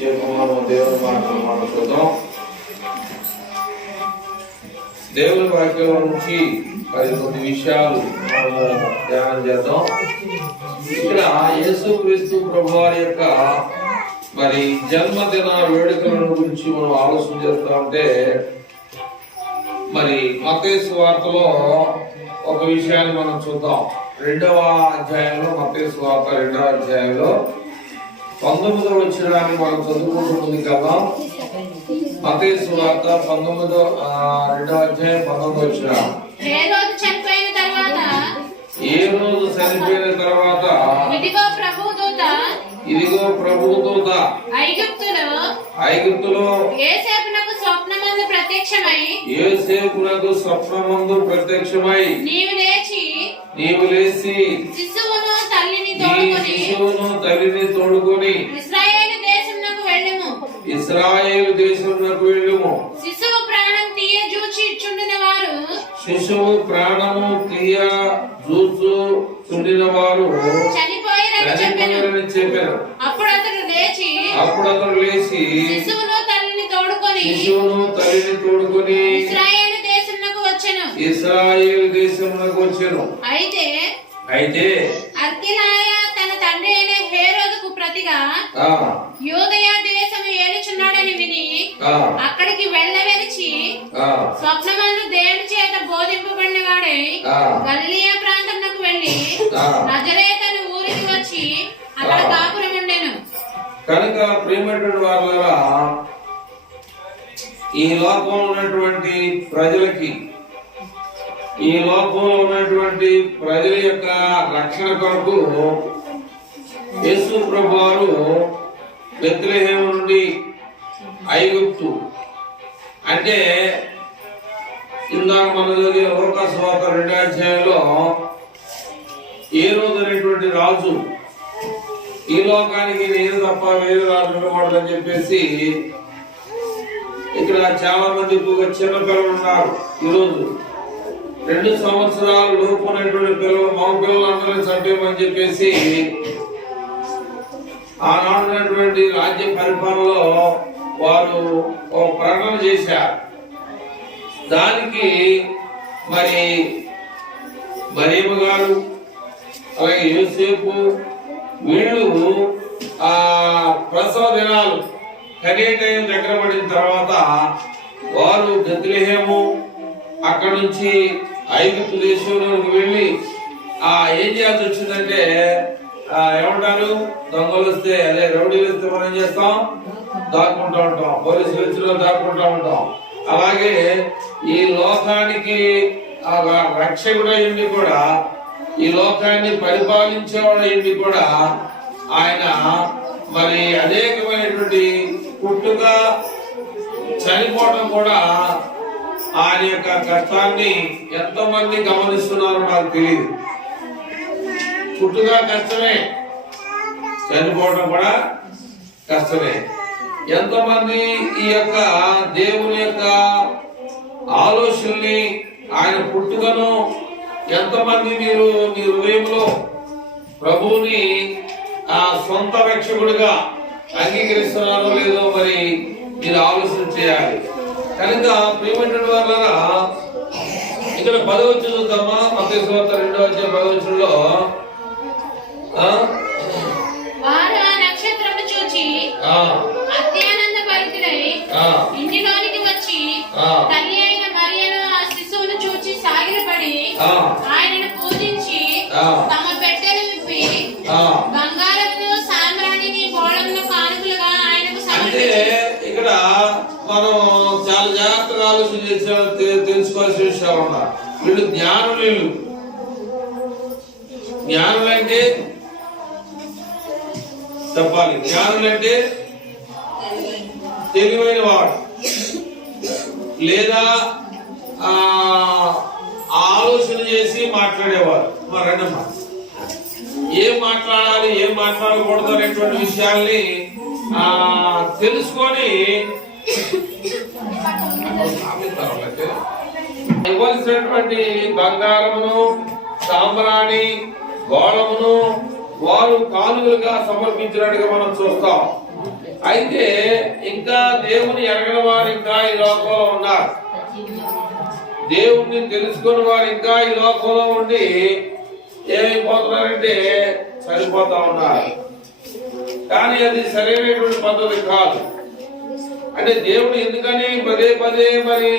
దేవుని మాటలు మనం చూద్దాం. దేవుని వాక్యం నుంచి కొన్ని విషయాలు మనము ధ్యానం చేద్దాం. ఇక్కడ యేసుక్రీస్తు ప్రభువారి యొక్క మరి జన్మదిన వేడుకల గురించి మనం ఆలోచన చేస్తా ఉంటే, మరి మత్తయి సువార్తలో ఒక విషయాన్ని మనం చూద్దాం. 2వ అధ్యాయంలో, మత్తయి సువార్త 2వ అధ్యాయంలో 19వ వచనాన్ని మనం చదువుకుంటుంది కదా. మత్తయి సువార్త 2వ అధ్యాయం 19వ వచనం. ఏ రోజు చనిపోయిన తర్వాత ఇదిగో ప్రభువు దూత ఐగుప్తులో యోసేపునకు స్వప్నమందు ప్రత్యక్షమై నీవు లేచి శిశువును తల్లిని తోడుకొని ఇశ్రాయేలు దేశమునకు వెళ్ళుము. శిశువు ప్రాణము తీయ జూచుచుండిన వారు చనిపోయారని చెప్పారు. అప్పుడు అతడు లేచి శిశువును తల్లిని తోడుకొని ఇశ్రాయేలు దేశమునకు వచ్చెను. అయితే అర్కిలాయ తన తండ్రి అయిన హేరోదుకు ప్రతిగా యూదయ దేశము ఏలుచున్నాడని విని అక్కడికి వెళ్ళవెలిచి స్వప్నమందు దేవుని చేత బోధింపబడిన వాడై గలిలయ ప్రాంతమునకు వెళ్లి నజరేతను ఊరికి వచ్చి అక్కడ కాపురం ఉండెను. కనుక ప్రియమైనటువంటి వారులారా, ఈ లోకంలో ఉన్నటువంటి ప్రజలకి, ఈ లోకంలో ఉన్నటువంటి ప్రజల యొక్క రక్షణ కొరకు యేసు ప్రభువారు బెత్లెహేము నుండి ఐగుప్తు, అంటే ఇందాక మన చదివిన లూకా సువార్త 2వ అధ్యాయంలో హేరోదు అనేటువంటి రాజు ఈ లోకానికి నేను తప్ప వేరే రాజు ఉండకూడదని చెప్పేసి ఇక్కడ చాలా మంది ఎక్కువగా చిన్న పిల్లలు ఉన్నారు. ఈరోజు 2 సంవత్సరాలు లోపు ఉన్నటువంటి పిల్లలు, మగ పిల్లలు అందరినీ చంపేమని చెప్పేసి ఆనాడున్నటువంటి రాజ్య పరిపాలనలో వారు ఒక ప్రకటన చేశారు. దానికి మరి మరియమ్మ గారు, అలాగే యోసేపు, వీళ్ళు ఆ ప్రసవ దినాలు కనే టైం దగ్గర పడిన తర్వాత వారు బెత్లెహేము అక్కడ నుంచి ఐగుప్తు దేశంలోకి వెళ్ళి ఏం చేయాల్సి వచ్చిందంటే, ఏమంటారు, దొంగలు వస్తే, అదే రౌడీలు వస్తే మనం ఏం చేస్తాం, దాక్కుంటా ఉంటాం, పోలీసులు వచ్చిన దాక్కుంటా ఉంటాం. అలాగే ఈ లోకానికి రక్షకుడు అయ్యింది కూడా, ఈ లోకాన్ని పరిపాలించేవాడు అయ్యింది కూడా ఆయన మరి అనేకమైనటువంటి పుట్టుక చనిపోవడం కూడా ఆయన యొక్క కష్టాన్ని ఎంతమంది గమనిస్తున్నారో నాకు తెలియదు. పుట్టుక కష్టమే, చనిపోవడం కూడా కష్టమే. ఎంతమంది ఈ యొక్క దేవుని యొక్క ఆలోచనని, ఆయన పుట్టుకను ఎంతమంది మీరు మీ హృదయంలో ప్రభువుని సొంత రక్షకుడిగా అంగీకరిస్తున్నారో లేదో మరి మీరు ఆలోచన చేయాలి. కనుక ప్రియమైనటువంటి వారులారా, ఇక్కడ 10వ వచనం చూద్దామా. మత్తయి సువార్త 2వ అధ్యాయం 10వ వచనంలో వారు ఆ నక్షత్రము చూచి అత్యానంద భరితులై ఇంటిలోనికి వచ్చి తల్లి అయిన మరియను ఆ శిశువును చూచి సాగిలపడి ఆయనను పూజించి తమ పెట్టెలు విప్పి బంగారమును సామ్రాణిని బోళమును కానుకలుగా ఆయనకు సమర్పించారు. ఇక్కడ మనం చాలా జాగ్రత్తగా ఆలోచన చేసి తెలుసుకోవాల్సిన విషయాలు ఉన్నారు. వీళ్ళు జ్ఞానులంటే చెప్పాలి, జ్ఞానులంటే తెలివైన వాడు, లేదా ఆలోచన చేసి మాట్లాడేవారు. మరన్నమా ఏం మాట్లాడాలి, ఏం మాట్లాడకూడదు అనేటువంటి విషయాల్ని తెలుసుకొని ఇవ్వాల్సినటువంటి బంగారమును, సాంబ్రాణి, గోళమును వారు కానుకలుగా సమర్పించినట్టుగా మనం చూస్తాం. అయితే ఇంకా దేవుని ఎరగని వారు ఇంకా ఈ లోకంలో ఉన్నారు. దేవుణ్ణి తెలుసుకుని వారు ఇంకా ఈ లోకంలో ఉండి ఏమైపోతున్నారంటే చనిపోతా ఉన్నారు. కానీ అది సరైనటువంటి పద్ధతి కాదు. అంటే దేవుడు ఎందుకని పదే పదే మరి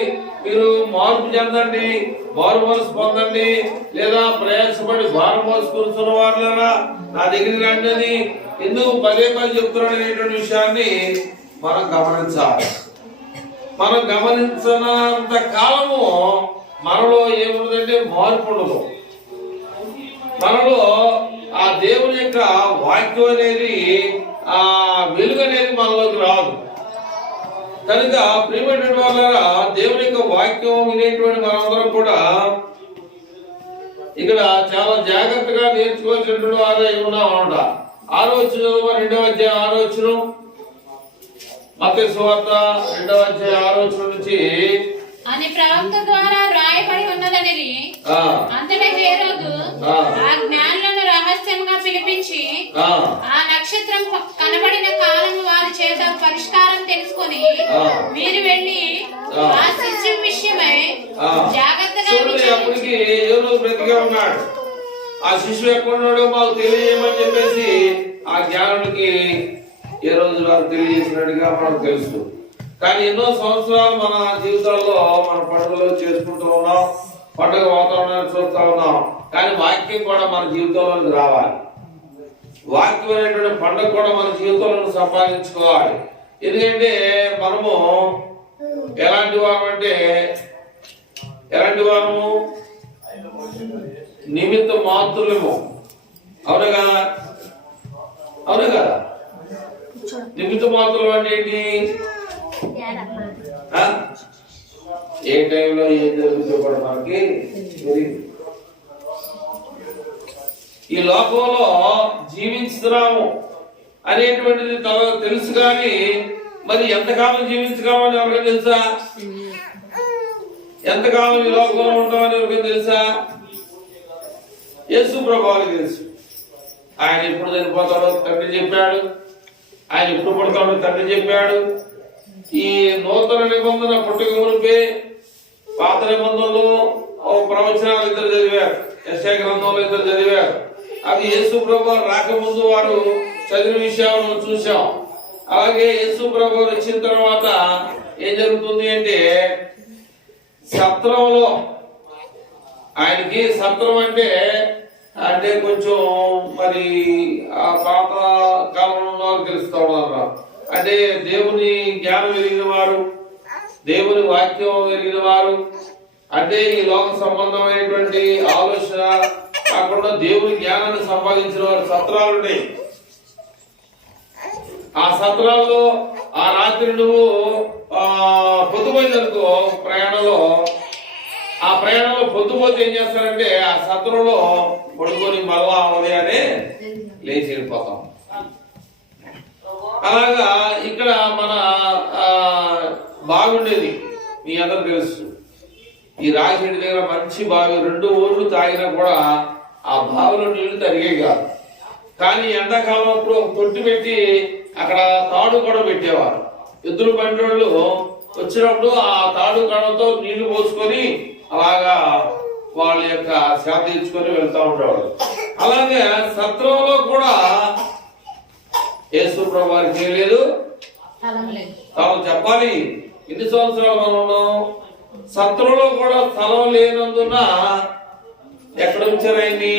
మీరు మార్పు చెందండి, మారు మనసు పొందండి, లేదా ప్రయాసపడి భారం మోసుకున్న వాళ్ళరా నా దగ్గరికి రండి అని ఎందుకు పదే పదే చెప్తున్నాడు అనేటువంటి విషయాన్ని మనం గమనించాలి. మనం గమనించినంత కాలము మనలో ఏముండదంటే మార్పు ఉండదు. మనలో ఆ దేవుని యొక్క వాక్యం అనేది ఆ వెలుగు అనేది మనలోకి రాదు. కనుక ప్రియమైనటువంటి వాళ్ళారా, దేవుని యొక్క వాక్యం వినేటువంటి మనందరం కూడా ఇక్కడ చాలా జాగ్రత్తగా నేర్చుకోవాల్సినటువంటి వారే ఉన్నామన్నమాట. 6వ వచనం 2వ అధ్యాయం 6వ వచనం, మత్తయి సువార్త 2వ అధ్యాయం 6వ వచనం నుంచి అని ప్రవక్త ద్వారా రాయబడి ఉన్నదనేది అంతటా హేరోదు ఆ జ్ఞానులను రహస్యంగా పిలిపించి ఆ నక్షత్రం కనబడిన కాలము వారి చేత పరిష్కారం తెలుసుకొని మీరు వెళ్ళి ఆ శిశువు విషయమై జాగ్రత్తగా అప్పటికి ఎవరు బ్రతిగా ఉన్నాడు, ఆ శిశువు ఎక్కడున్నాడో మాకు తెలియజేయమని చెప్పేసి ఆ జ్ఞానుడికి ఏ రోజు వారు తెలియజేసినట్టుగా మనకు తెలుసు. కానీ ఎన్నో సంవత్సరాలు మన జీవితాల్లో మన పండుగలు చేసుకుంటూ ఉన్నాం, పండుగ వాతావరణాన్ని చూస్తూ ఉన్నాం. కానీ వాక్యం కూడా మన జీవితంలోకి రావాలి. వాక్యం అనేటువంటి పండుగ కూడా మన జీవితంలో సంపాదించుకోవాలి. ఎందుకంటే మనము ఎలాంటి వారము నిమిత్త మాత్రులము. అవును కదా నిమిత్త మాత్రులు అంటే ఏంటి? ఏ టైంలో ఏం జరుగుతుందో కూడా మనకి ఈ లోకంలో జీవించుతున్నాము అనేటువంటిది తెలుసు. కానీ మరి ఎంతకాలం జీవించగలమని ఎవరికి తెలుసా? ఎంతకాలం ఈ లోకంలో ఉంటామని ఎవరికి తెలుసా? యేసు ప్రభువుకి తెలుసు. ఆయన ఎప్పుడు చనిపోతాడో తండ్రి చెప్పాడు, ఆయన ఎప్పుడు పుడతాడో తండ్రి చెప్పాడు. ఈ నూతన నిబంధన పుట్టుక మునిపే పాత నిబంధనలో ప్రవచనాలు ఇద్దరు చదివారు, యెషయా గ్రంథంలో ఇద్దరు చదివారు. అది యేసు ప్రభువు రాకముందు వారు చదివిన విషయాలను చూసాం. అలాగే యేసు ప్రభువు వచ్చిన తర్వాత ఏం జరుగుతుంది అంటే సత్రంలో ఆయనకి సత్రం అంటే కొంచెం మరి ఆ పాత కాలంలో తెలుస్తా ఉన్నారు. అంటే దేవుని జ్ఞానం ఎరిగిన వారు, దేవుని వాక్యం ఎరిగిన వారు, అంటే ఈ లోక సంబంధమైనటువంటి ఆలోచన కాకుండా దేవుని జ్ఞానాన్ని సంపాదించిన వారు సత్రాలున్నాయి. ఆ సత్రాల్లో ఆ రాత్రి నువ్వు పొద్దుపోయిందనుకో ప్రయాణంలో, ఆ ప్రయాణంలో పొద్దుపోతే ఏం చేస్తారంటే ఆ సత్రంలో పడుకొని మళ్ళా ఉదయాన్నే లేచి వెళ్ళిపోతాం. అలాగా ఇక్కడ మన బాగుండేది మీ అందరూ తెలుసు. ఈ రాజశేడి దగ్గర మంచి బావి, 2 ఊర్లు తాగినా కూడా ఆ బావిలో నీళ్లు తరిగే కాదు. కానీ ఎండాకాలం అప్పుడు ఒక తొట్టి పెట్టి అక్కడ తాడు కూడా పెట్టేవారు. ఎద్దుల బండి వాళ్ళు వచ్చినప్పుడు ఆ తాడు కడతో నీళ్లు పోసుకొని అలాగా వాళ్ళ యొక్క సేద తీర్చుకొని వెళ్తా ఉండేవాడు. అలాగే సత్రంలో కూడా యేసు ప్రభు వారికి ఏం లేదు, తాను చెప్పాలి. ఎన్ని సంవత్సరాలు మనం ఉన్నాం? సత్రంలో కూడా స్థలం లేనందున ఎక్కడ ఉంచారు ఆయన్ని?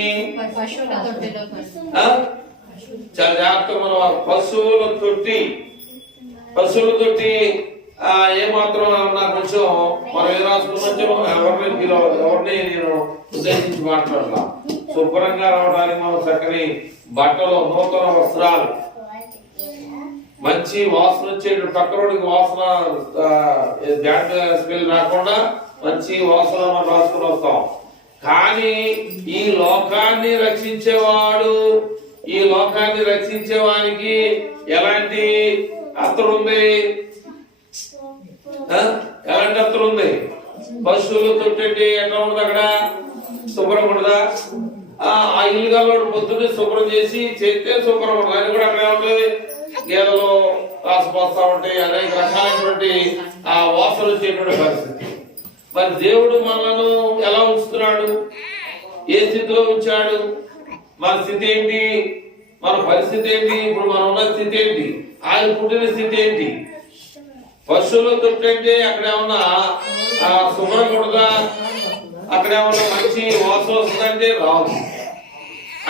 చాలా జాగ్రత్త. మనం పశువుల తొట్టి ఏమాత్రం నాకు కొంచెం మనం ఏం రాసుకున్నా ఎవరిని నేను ఉద్దేశించి మాట్లాడాల. శుభ్రంగా రావడానికి మనం చక్కని బట్టలు, నూతన వస్త్రాలు, మంచి వాసన వచ్చేటువంటి పక్కనోడికి వాసన బ్యాడ్ స్మెల్ రాకుండా మంచి వాసన మనం రాసుకుని వస్తాం. కానీ ఈ లోకాన్ని రక్షించేవానికి ఎలాంటి అత్తరు ఉంది? ఎలాంటి అత్తరు ఉంది? పశువులు తొట్టండి ఎట్లా ఉండదు? అక్కడ శుభ్రం ఉండదా? ఆ ఇల్లు గల్లోడు పొద్దున్నే శుభ్రం చేస్తే శుభ్రం ఉండదు. అది కూడా అక్కడ ఉంటుంది. గేదెలు రాసిపోతా ఉంటాయి, అనేక రకాలైనటువంటి ఆ వాసనలు వచ్చేటువంటి పరిస్థితి. మరి దేవుడు మనను ఎలా ఉంచుతున్నాడు, ఏ స్థితిలో ఉంచాడు, మన స్థితి ఏంటి, మన పరిస్థితి ఏంటి, ఇప్పుడు మనం ఉన్న స్థితి ఏంటి, ఆయన పుట్టిన స్థితి ఏంటి? పశువుల తొట్టి అంటే అక్కడ ఏమన్నా శుభ్రకూడదా, అక్కడ ఏమన్నా మంచి వాసన వస్తుందంటే రాదు.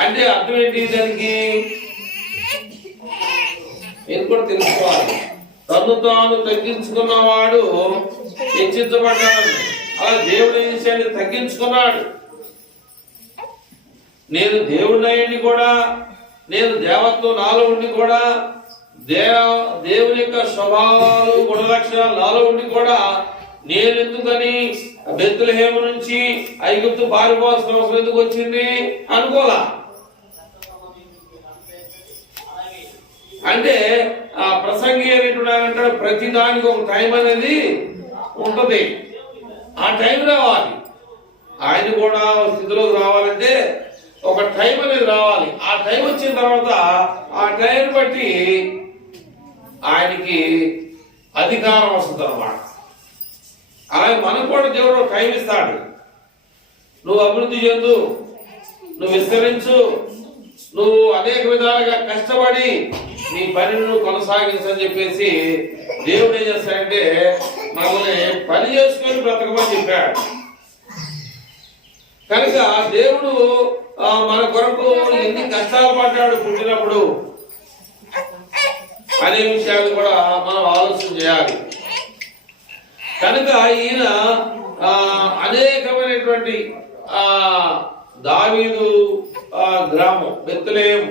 అంటే అర్థం ఏంటి దానికి? ఇది కూడా తెలుసుకోవాలి. తను తాను తగ్గించుకున్నవాడు హెచ్చించబడ్డాడు. అలా దేవుడు ఏం చేశాడు? తగ్గించుకున్నాడు. నేను దేవుడిని అయ్యండి కూడా, నేను దేవత్వం నాలో ఉండి కూడా, దేవుని యొక్క స్వభావాలు గుణ లక్షణాలు నాలో ఉండి కూడా నేను ఎందుకని బెత్లెహేము నుంచి ఐగుప్తు పారిపోవాల్సిన అవసరం ఎందుకు వచ్చింది అనుకోలా. అంటే ఆ ప్రసంగి అనేటువంటి ప్రతి దానికి ఒక టైం అనేది ఉంటది. ఆ టైం రావాలి. ఆయన కూడా స్థితిలోకి రావాలంటే ఒక టైం అనేది రావాలి. ఆ టైం వచ్చిన తర్వాత ఆ టైం బట్టి ఆయనకి అధికారం వస్తుంది అన్నమాట. అలాగే మనకు కూడా దేవుడు టైం ఇస్తాడు. నువ్వు అభివృద్ధి చెందు, నువ్వు విస్తరించు, నువ్వు అనేక విధాలుగా కష్టపడి నీ పనిని నువ్వు కొనసాగించని చెప్పేసి దేవుడు ఏం చేస్తాడంటే మనల్ని పని చేసుకొని బ్రతకమని చెప్పాడు. కనుక దేవుడు మన కొరకు ఎన్ని కష్టాలు పడ్డాడు పుట్టినప్పుడు అనే విషయాలు కూడా మనం ఆలోచన చేయాలి. కనుక ఈయన అనేకమైనటువంటి దావీదు గ్రామం బెత్లెహేము,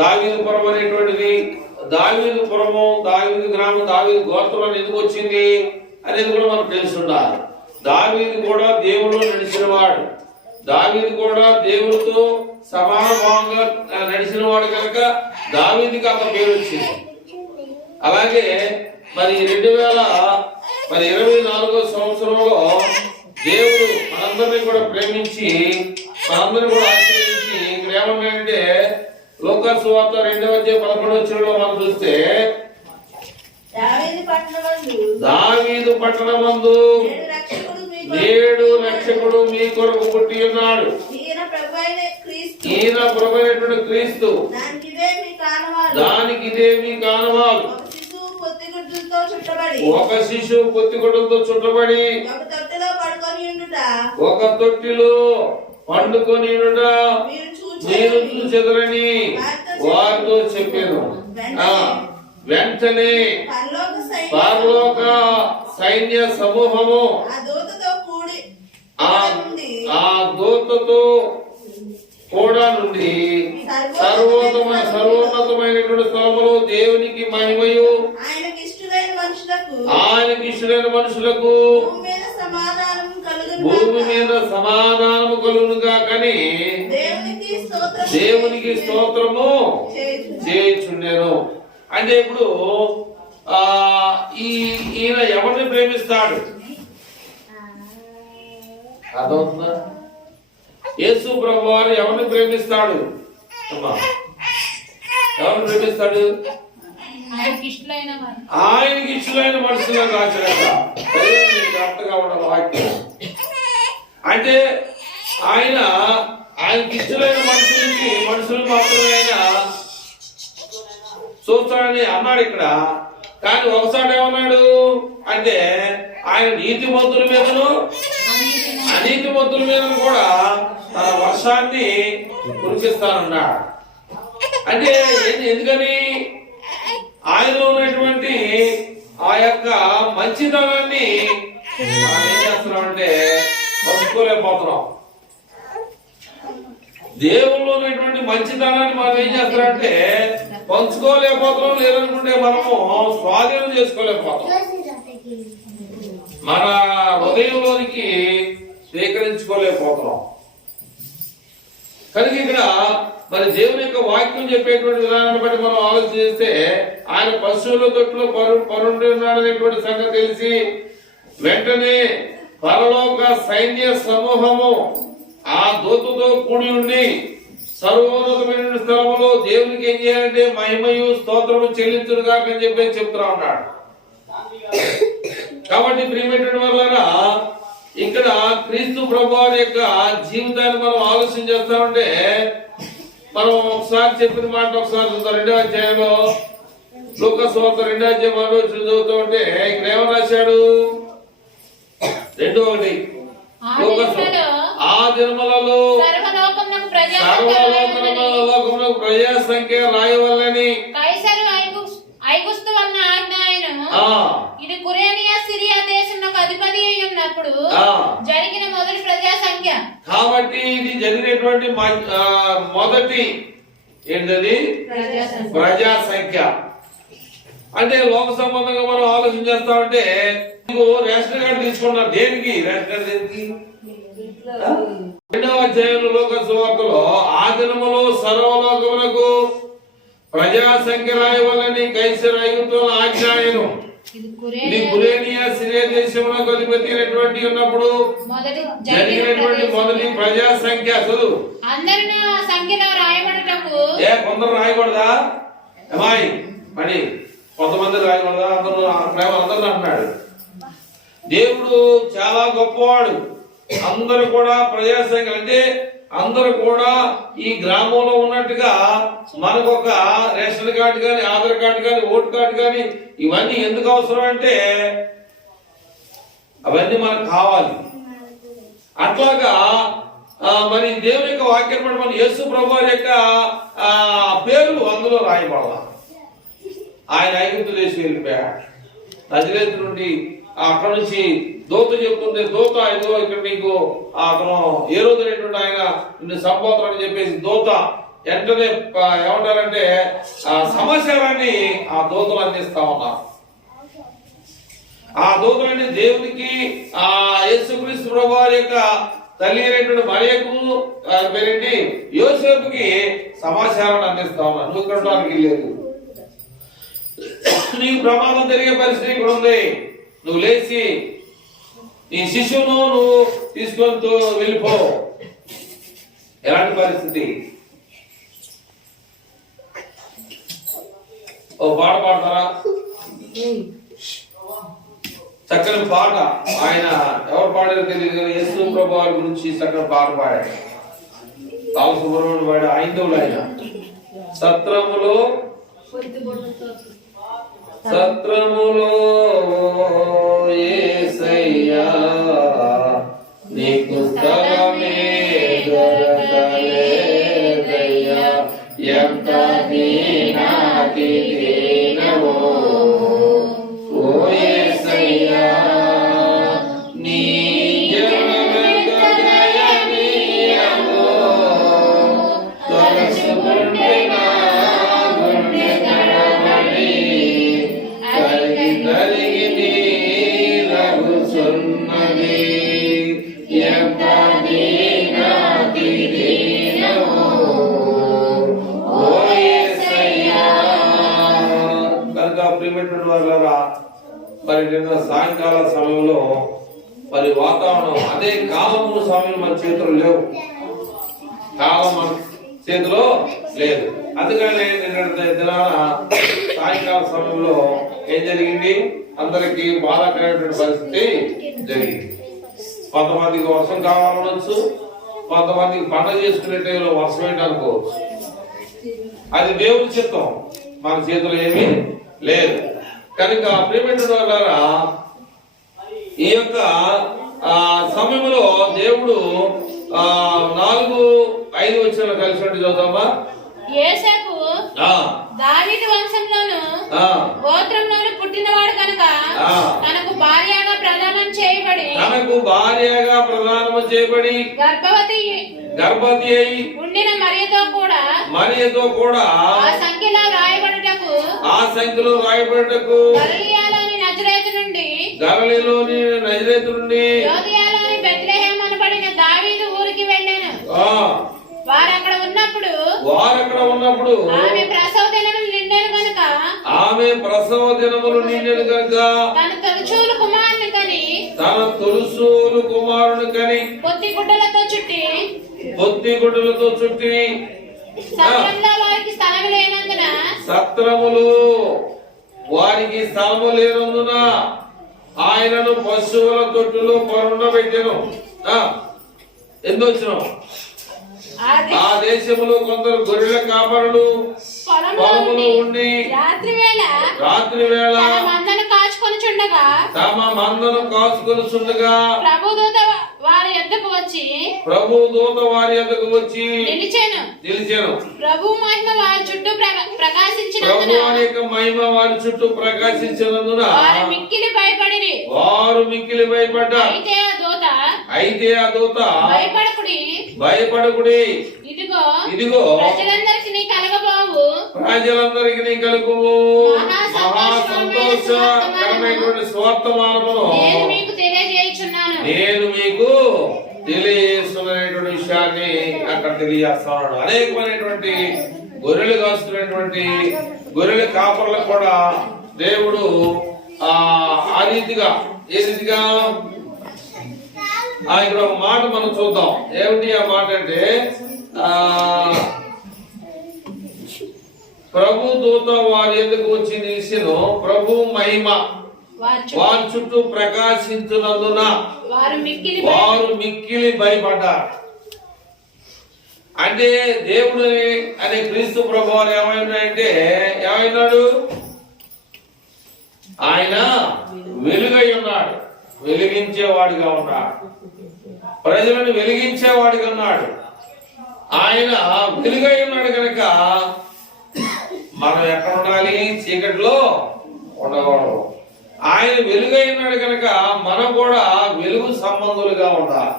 దావీదుపురం అనేటువంటిది, దావీదుపురము, దావీదు గ్రామం, దావీదు గోత్రం ఎందుకు వచ్చింది అనేది కూడా మనకు తెలిసి ఉండాలి. దావీదు కూడా దేవుడు నడిచినవాడు, దావీదు కూడా దేవుడితో సమానభావంగా నడిచిన వాడు కనుక దావీదుకి అంత పేరు వచ్చింది. అలాగే మరి 2024 సంవత్సరంలో దేవుడు మనందరినీ కూడా ప్రేమించి మనందరినీ కూడా ఆశీర్వదించి ఇక్కడ ఏమన్నాడంటే లూకాసు సువార్త 2:11 మనం చూస్తే దావీదు పట్టణమందు నేడు రక్షకుడు మీ కొరకు పుట్టి ఉన్నాడు, ఈయన ప్రభు అయినటువంటి క్రీస్తు, దానికి ఇదే మీ కానవాలు. ఒక శిశువు పొత్తిగుడ్డలతో చుట్టబడి ఒక తొట్టిలో పండుకొని మీరు చూచెదరని వారితో చెప్పాను. వెంటనే పరలోక సైన్య సమూహము ఆ దూతతో కూడా నుండి సర్వోన్నతమైనటువంటి స్థలములో దేవునికి మహిమయు ఆయనకి ఇష్టమైన మనుషులకు భూమి మీద సమాధానము కలుగునుగా కానీ దేవునికి స్తోత్రము చేయుచుండెను. అంటే ఇప్పుడు ఈయన ఎవరిని ప్రేమిస్తాడు అర్థమవుతుందా? యేసు ప్రభు వారు ఎవరిని ప్రేమిస్తాడు? ఎవరిని ప్రేమిస్తాడు? ఆయనకి ఇష్టమైన మనుషులను రాసినట్ట ఉండాలి వాక్యం. అంటే ఆయనకి ఇష్టమైన మనుషులు మాత్రమే ఆయన చూస్తాడని అన్నాడు ఇక్కడ. కానీ ఒకసారి ఏమన్నాడు అంటే ఆయన నీతిమంతుల మీదను అనీతిమంతుల మీద కూడా తన వర్షాన్ని కురిపిస్తానన్నాడు. అంటే ఎందుకని ఆయనలో ఉన్నటువంటి ఆ యొక్క మంచితనాన్ని మనం ఏం చేస్తున్నామంటే పంచుకోలేకపోతున్నాం. దేవుల్లో ఉన్నటువంటి మంచితనాన్ని మనం ఏం చేస్తున్నామంటే పంచుకోలేకపోతున్నాం, లేదనుకుంటే మనము స్వాధీనం చేసుకోలేకపోతాం, మన హృదయంలోనికి స్వీకరించుకోలేకపోతున్నాం. కనుక ఇక్కడ మరి దేవుని యొక్క వాక్యం చెప్పేటువంటి విధానాన్ని బట్టి మనం ఆలోచన చేస్తే ఆయన పశువుల తొట్టులో పరుండి ఉన్నాడనేటువంటి సంగతి తెలిసి వెంటనే పరలోక సైన్య సమూహము ఆ దూతతో కూడి ఉండి సర్వోన్నతమైన స్థలములో దేవునికి ఏం చేయాలంటే మహిమయు స్తోత్రము చెల్లించును కాక అని చెప్పి చెప్తా ఉన్నాడు. కాబట్టి ప్రియమైనటువంటి వాళ్ళారా, ఇక్కడ క్రీస్తు ప్రభువారి యొక్క జీవితాన్ని మనం ఆలోచన చేస్తామంటే మనం ఒకసారి చెప్పిన మాట ఒకసారి చూద్దాం. 2వ అధ్యాయంలో లూకా సువార్త 2వ అధ్యాయం చదువుతూ ఉంటే ఇక్కడ ఏమని రాశాడు? 2:1 ఆ జన్మలలో సర్వలోకమునకు ప్రజా సంఖ్య రాయవల్లని కైసరు ఐగుస్తు వలన ఆజ్ఞాయను ఇది కురేనియా సిరియా దేశంలో అధిపతి అయి ఉన్నప్పుడు జరిగిన మొదటి ప్రజా సంఖ్య. కాబట్టి ఇది జరిగినటువంటి మొదటి ఏంటది ప్రజా సంఖ్య. అంటే లోక సంబంధంగా మనం ఆలోచన చేస్తామంటే రేషన్ కార్డు తీసుకున్నారు. దేనికి రేషన్ కార్డు? దేనికి? 2వ అధ్యాయంలో లూకా సువార్తలో ఆ దినములో సర్వలోకమునకు ప్రజా సంఖ్య రాయవలని కైసరు ఐగుప్తు ఆజ్ఞాయను ఇది కురేనియా సిరియా దేశమునకు అధిపతి అయినటువంటి ఉన్నప్పుడు జరిగినటువంటి మొదటి ప్రజా సంఖ్య. చదువు. అందరిని ఆ సంఖ్యలో రాయబడుటకు కొందరు రాయకూడదా? అమ్మాయి మరి కొంతమంది రాయకూడదా? అందరూ అంటున్నాడు. దేవుడు చాలా గొప్పవాడు. అందరూ కూడా ప్రజా సంఖ్య అంటే అందరూ కూడా ఈ గ్రామంలో ఉన్నట్టుగా మనకు ఒక రేషన్ కార్డు కానీ ఆధార్ కార్డు కానీ ఓటు కార్డు కానీ ఇవన్నీ ఎందుకు అవసరం అంటే అవన్నీ మనకు కావాలి. అట్లాగా మరి దేవుని యొక్క వాక్యం పడి మన యేసు ప్రభువారి యొక్క పేరు అందులో రాయబడాలి. ఆయన ఐగుప్తు దేశం వెళ్ళిపోయాడు. నజరేతు నుండి అక్కడ నుంచి దూత చెప్తుంటే దూత ఇదో ఇక్కడ నీకు అతను ఏ రోజు అనేటువంటి ఆయన నిన్ను సంబోధనని చెప్పేసి దూత వెంటనే ఏమంటారంటే ఆ సమాచారాన్ని ఆ దూతలు అందిస్తా ఉన్నారు. ఆ దూతలని దేవునికి ఆ యేసుక్రీస్తు ప్రభువారి యొక్క తల్లి అయినటువంటి మరియకు పేరేంటి యోసేపుకి సమాచారాన్ని అందిస్తా ఉన్నారు. నువ్వు కట్టడానికి లేదు, నీకు ప్రమాదం జరిగే పరిస్థితి ఇక్కడ ఉంది, నువ్వు లేచి నీ శిశువును నువ్వు తీసుకొని వెళ్ళిపో. ఎలాంటి పరిస్థితి? ఓ పాట పాడతారా? చక్కని పాట. ఆయన ఎవరు పాడారో తెలియదు కానీ యేసు ప్రభువారి గురించి చక్కని పాట పాడాడు. తావు సుబ్రహ్మణ్యం పాడాడు. ఐందవులు ఆయన సత్రములో యేసయ్యా నీకు స్థలమే దొరకలేదయ్యా ఎంత దీనాతి దీనవో ఓ యేసయ్యా నీ జనమెంత దయనీయమో తలచుకుంటే నా గుండె తడబడి కలిగి నీరగుచున్నది ఎంత దీనాతి దీనవో ఓ యేసయ్యా. కనుక ప్రియమైనటువంటి వారులారా, మరి నిన్న సాయంకాల సమయంలో మరి వాతావరణం అదే కాలము సమయం మన చేతులు లేవు, కాలం మన చేతిలో లేదు. అందుకని నిన్న దినాన సాయంకాల సమయంలో ఏం జరిగింది? అందరికి బాధాకరమైనటువంటి పరిస్థితి జరిగింది. కొంతమందికి వర్షం కావాలనొచ్చు, కొంతమందికి పండుగ చేసుకునే టైంలో వర్షం ఏంటనుకోవచ్చు. అది దేవుని చిత్తం, మన చేతిలో ఏమీ లేదు. కనుక ప్రియమైన వాళ్ళారా, ఈ యొక్క సమయంలో దేవుడు 4-5 వచ్చిన కలిసి ఉండి చదువుతామా. యోసేపు దావీదు వంశంలోను గోత్రంలోను పుట్టినవాడు కనుక తనకు భార్యగా ప్రదానం చేయబడి గర్భవతి అయి ఉండిన మరియతో కూడా ఆ సంఖ్యలో రాయబడుటకు గలిలయలోని నజరేతు నుండి యోదయలోని బెత్లెహేము అనబడిన దావీదు ఊరికి వెళ్ళాను. వారు అక్కడ ఉన్నప్పుడు ఆమె ప్రసవ దినములు నిండెను గనుక తన తొలుచూలు కుమారుని కని పొత్తి గుడ్డలతో చుట్టి సత్రంలో వారికి స్థలం లేనందున సత్రములు వారికి స్థలము లేనందున ఆయనను పశువుల తొట్టులో పరుండబెట్టెను. ఎందుకు వచ్చినాం? ఆ దేశంలో కొందరు గొర్రెల కాపరులు పొలములో ఉండి రాత్రి వేళ తమ మందను కాచుకొని చుండగా ప్రభు దూత వారి యొద్దకు వచ్చి నిలిచాను. ప్రభు మహిమ వారి చుట్టూ ప్రకాశించినందున వారు మిక్కిలి భయపడ్డారు. అయితే ఆ దూత భయపడకుడి, ఇదిగో ప్రజలందరికీ కలుగు మహా సంతోషకరమైనటువంటి స్వర్తమానమును నేను మీకు తెలియజేస్తున్నటువంటి విషయాన్ని అక్కడ తెలియజేస్తున్నాడు. అనేకమైనటువంటి గొర్రెలు కాస్తున్నటువంటి గొర్రెల కాపర్లకు కూడా దేవుడు ఆ రీతిగా ఇక్కడ ఒక మాట మనం చూద్దాం. ఏమిటి ఆ మాట అంటే, ప్రభు దూత వారి ఎందుకు వచ్చి నిలిచెను, ప్రభు మహిమ వారి చుట్టూ ప్రకాశించినందున వారు మిక్కిలి భయపడ్డారు. అంటే దేవుడు అనే క్రీస్తు ప్రభు వారు ఏమైనాడు? ఆయన వెలుగై ఉన్నాడు, వెలిగించేవాడిగా ఉన్నాడు, ప్రజలను వెలిగించేవాడిగా ఉన్నాడు. ఆయన వెలుగై ఉన్నాడు కనుక మనం ఎక్కడ ఉండాలి? చీకటిలో ఉండకూడదు. ఆయన వెలుగై ఉన్నాడు కనుక మనం కూడా వెలుగు సంబంధులుగా ఉండాలి.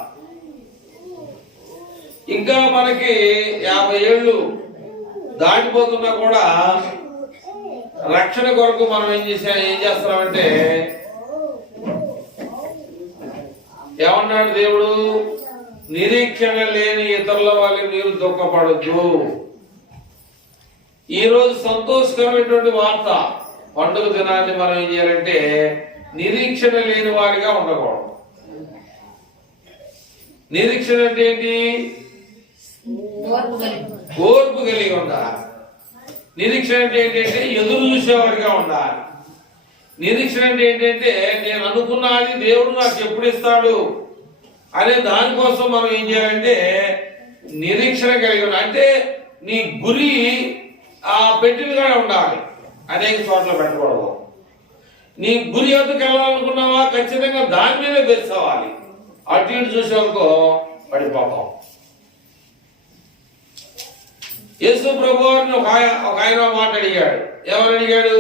ఇంకా మనకి 50 ఏళ్ళు దాటిపోతున్నా కూడా రక్షణ కొరకు మనం ఏం చేస్తున్నామంటే, ఏమన్నాడు దేవుడు? నిరీక్షణ లేని ఇతరుల వాళ్ళని మీరు దుఃఖపడద్దు. ఈ రోజు సంతోషకరమైనటువంటి వార్త, పండుగ దినాన్ని మనం ఏం చేయాలంటే నిరీక్షణ లేని వారిగా ఉండకూడదు. నిరీక్షణ అంటే ఏంటి? ఓర్పు కలిగి ఉండాలి. నిరీక్షణ అంటే ఏంటంటే ఎదురు చూసేవాడిగా ఉండాలి. నిరీక్షణ అంటే ఏంటంటే నేను అనుకున్నది దేవుడు నాకు ఎప్పుడు ఇస్తాడు అనే దానికోసం మనం ఏం చేయాలంటే నిరీక్షణ కలిగి ఉండాలి. అంటే నీ గురి ఆ పెట్టినగా ఉండాలి, అనేక చోట్ల పెట్టకూడదు. నీ గురి ఎందుకు వెళ్ళాలనుకున్నావా ఖచ్చితంగా దాని మీదే బేస్ అవ్వాలి. అటు ఇటు చూసేవరకు పడిపోతాం. యేసు ప్రభువుని ఒక ఆయన మాట అడిగాడు. ఎవరు అడిగాడు?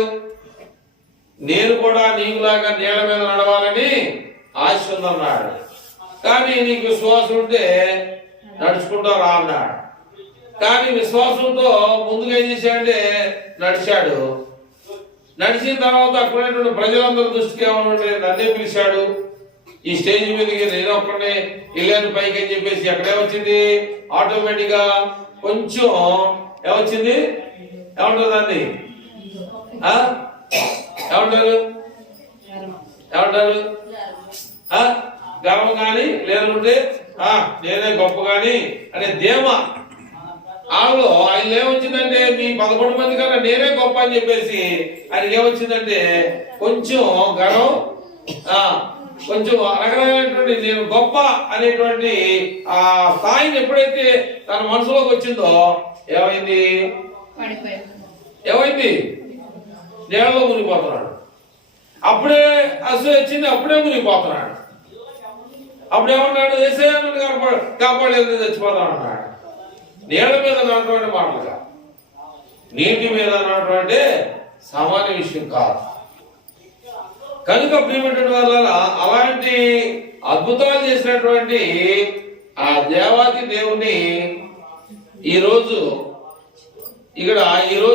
నేను కూడా నీకులాగా నీళ్ళ మీద నడవాలని ఆశ ఉందన్నాడు, కానీ నీకు విశ్వాసం ఉంటే నడుచుకుంటూ రా అన్నాడు. కానీ విశ్వాసంతో ముందుగా ఏం చేశాడంటే నడిచాడు. నడిచిన తర్వాత అక్కడైనటువంటి ప్రజలందరూ దృష్టికి ఏమన్నా నన్నే పిలిచాడు, ఈ స్టేజ్ మీదకి నేను ఒక్కడే వెళ్ళాను పైకి అని చెప్పేసి ఎక్కడేమొచ్చింది? ఆటోమేటిక్ గా కొంచెం ఏమొచ్చింది? ఏమంటారు దాన్ని? ఏమంటారు గర్వం కానీ లేదంటే నేనే గొప్ప కానీ అనే ధీమా ఆలో ఆయన ఏమొచ్చిందంటే మీ 11 మంది కన్నా నేనే గొప్ప అని చెప్పేసి ఆయనకి ఏమొచ్చిందంటే కొంచెం గర్వం, కొంచెం రకరకాలైనటువంటి నేను గొప్ప అనేటువంటి ఆ స్థాయిని ఎప్పుడైతే తన మనసులోకి వచ్చిందో ఏమైంది? నీళ్ళలో మునిగిపోతున్నాడు. అప్పుడే అసలు వచ్చింది, అప్పుడే మునిగిపోతున్నాడు. అప్పుడు ఏమన్నాడు? ఏసేను కాపాడలేదు, చచ్చిపోతాను అన్నాడు. నీళ్ళ మీద నడటువంటి మాటలుగా, నీటి మీద నడటువంటి సామాన్య విషయం కాదు. కనుక ప్రియమైనటువంటి వాళ్ళ అలాంటి అద్భుతాలు చేసినటువంటి ఆ దేవాది దేవుణ్ణి ఈరోజు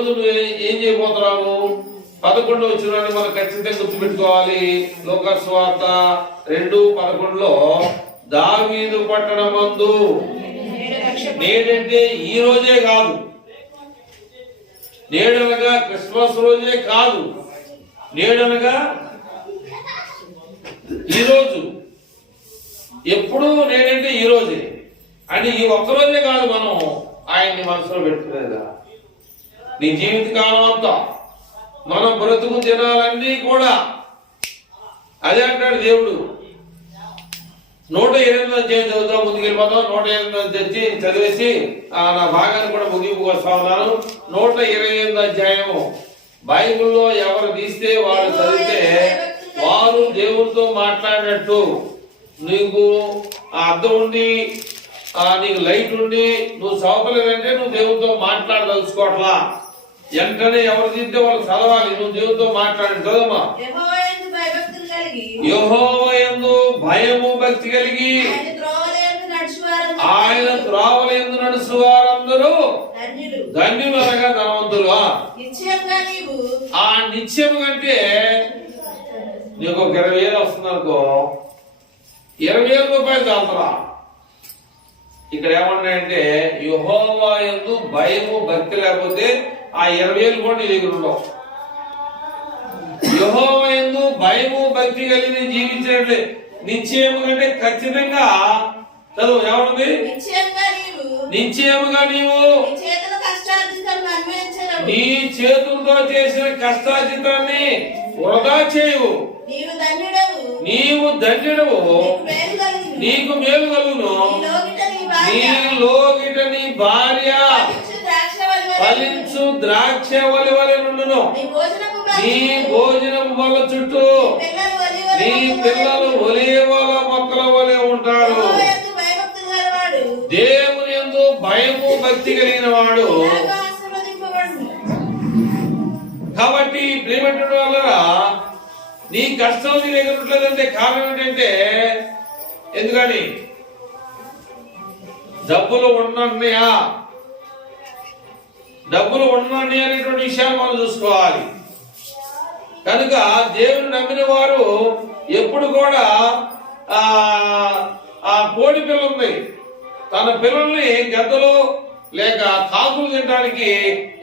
నువ్వు ఏం చేయబోతున్నావు? 11 వచ్చినాన్ని మనం ఖచ్చితంగా గుర్తుపెట్టుకోవాలి. లోకాసు వార్త 2:11 దావీదు పట్టణమందు నేడంటే ఈ రోజే కాదు, నేడనగా క్రిస్మస్ రోజే కాదు, నేడనగా ఈరోజు, ఎప్పుడు నేనంటే ఈ రోజే. అంటే ఈ ఒక్కరోజే కాదు, మనం ఆయన్ని మనసులో పెట్టుకునేదా? నీ జీవితకాలం అంతా మనం బ్రతుకు దినాలన్నీ కూడా అదే అంటాడు దేవుడు. 108 అధ్యాయం చదువుతాం, ముందుకెళ్ళిపోతాం. 108 తెచ్చి చదివేసి నా భాగాన్ని కూడా ముగింపుకు వస్తా ఉన్నాను. 128 అధ్యాయము బైబిల్లో ఎవరు తీస్తే వారు చదివితే వారు దేవుడితో మాట్లాడినట్టు. నీకు అర్థం ఉండి నీకు లైట్ ఉండి నువ్వు చదవలేదంటే నువ్వు దేవుడితో మాట్లాడదలుచుకోవట్లా. వెంటనే ఎవరు తింటే వాళ్ళు చదవాలి. నువ్వు దేవుడితో మాట్లాడి చదవమా. యెహోవా యందు భయము భక్తి కలిగి ఆయన త్రోవలందు నడుచు వారందరూ ధన్యులు అనగా ధనవంతులు. ఆ నిత్యం కంటే నీకు ఒక 20,000 వస్తుంది అనుకో, 20,000 రూపాయలు చాలుతరా. ఇక్కడ ఏమన్నాయంటే యెహోవా యందు భయము భక్తి లేకపోతే ఆ 20,000 కూడా నీ దగ్గర ఉండవు. యెహోవా యందు భయము భక్తి కలిగి జీవించినట్లే నిశ్చయము కంటే ఖచ్చితంగా చదువు ఏమన్నది? నిశ్చయముగా నీవు నీ చేతులతో చేసిన కష్టార్జితాన్ని వృధా చేయవు. నీవు ధన్యుడవు, నీకు మేలు కలుగును. నీ లోగిట నీ భార్య ఫలించు ద్రాక్ష వలి వలె నుండును. నీ భోజనం వల్ల చుట్టూ నీ పిల్లలు ఒలీవల మొక్కల వలె ఉంటారు. దేవుని యందు భయము భక్తి కలిగిన వాడు. కాబట్టి ప్రేమటువంటి వల్ల నీ కష్టం నీ దగ్గర ఉండలేదంటే కారణం ఏంటంటే, ఎందుకని డబ్బులు ఉన్నాయా, డబ్బులు ఉన్నాయి అనేటువంటి విషయాలు మనం చూసుకోవాలి. కనుక దేవుని నమ్మిన వారు ఎప్పుడు కూడా ఆ కోడి పిల్లల్ని తన పిల్లల్ని గద్దలు లేక కాకులు తినడానికి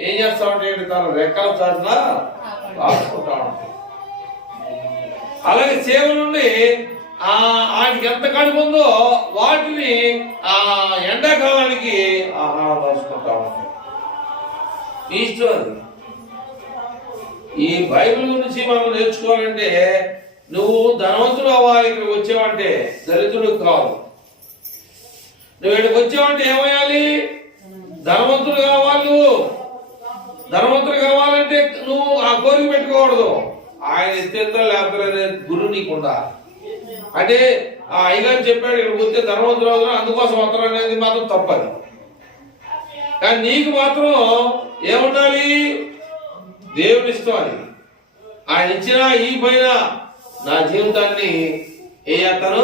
ఏం చేస్తా ఉంటే తన రెక్కల చాటున రాసుకుంటా ఉంటాయి. అలాగే సేవ నుండి వాటికి ఎంత కడుపుందో వాటిని ఎండాకాలానికి ఆహారం రాసుకుంటా ఉంటాయి. ఇష్టం అది. ఈ బైబిల్ గురించి మనం నేర్చుకోవాలంటే నువ్వు ధనవంతుడు అవ్వాలి. ఇక్కడికి వచ్చావంటే దరిద్రుడు కాదు. నువ్వు ఇక్కడికి వచ్చావంటే ఏమయ్యాలి? ధనవంతుడు కావాలి. నువ్వు ధనవంతుడు కావాలంటే నువ్వు ఆ కోరిక పెట్టుకోకూడదు. ఆయన ఎత్తేందో లేకపోతే గురువు నీకుందా అంటే ఆ అయ్యగారు చెప్పాడు ఇక్కడికి వస్తే ధనవంతుడు అవుతున్నా అందుకోసం వస్తాను అనేది మాత్రం తప్పది. కానీ నీకు మాత్రం ఏముండాలి? దేవుని ఇష్టం. అది ఆయన ఇచ్చినా ఈ పైన నా జీవితాన్ని ఏ అతను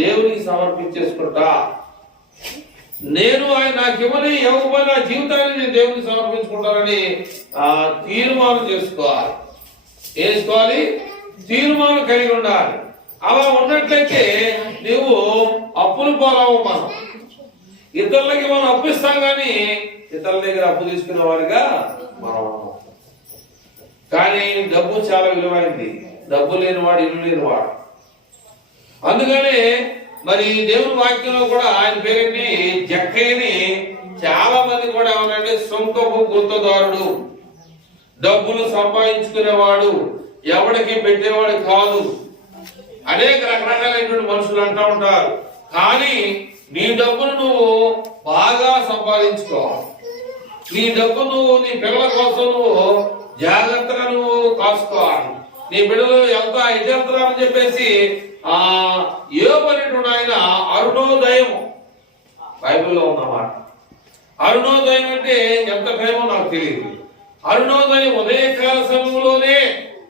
దేవునికి సమర్పించేసుకుంటా. నేను ఆయన నాకు ఇవ్వని ఇవ్వకపోయిన నా జీవితాన్ని నేను దేవునికి సమర్పించుకుంటానని తీర్మానం చేసుకోవాలి. వేసుకోవాలి, తీర్మానం కలిగి ఉండాలి. అలా ఉన్నట్లయితే నువ్వు అప్పులు పాలవు. మనం ఇతరులకి మనం అప్పిస్తాం కానీ ఇతరుల దగ్గర అప్పు తీసుకున్న వారిగా మనం. కానీ డబ్బు చాలా విలువైంది. డబ్బు లేనివాడు ఇల్లు లేనివాడు. అందుకనే మరి దేవుని వాక్యంలో కూడా ఆయన పేరేంటి? జక్కయ్యని చాలా మంది కూడా ఏమనంటే సొంతపు గుత్తదారుడు, డబ్బులు సంపాదించుకునేవాడు, ఎవడికి పెట్టేవాడు కాదు. అనేక రకరకాలైనటువంటి మనుషులు అంటూ ఉంటారు. కానీ నీ డబ్బును నువ్వు బాగా సంపాదించుకోవాలి. నీ డబ్బు నువ్వు నీ పిల్లల కోసం నువ్వు జాగ్రత్తగా నువ్వు కాసుకోవాలి. నీ బిడ్డలు ఎంత ఇద్దరుతారని చెప్పేసి యోబు అనేటువంటి ఆయన అరుణోదయం బైబిల్లో ఉన్నమాట. అరుణోదయం అంటే ఎంత టైమో నాకు తెలియదు. అరుణోదయం ఉదయకాల సమయంలోనే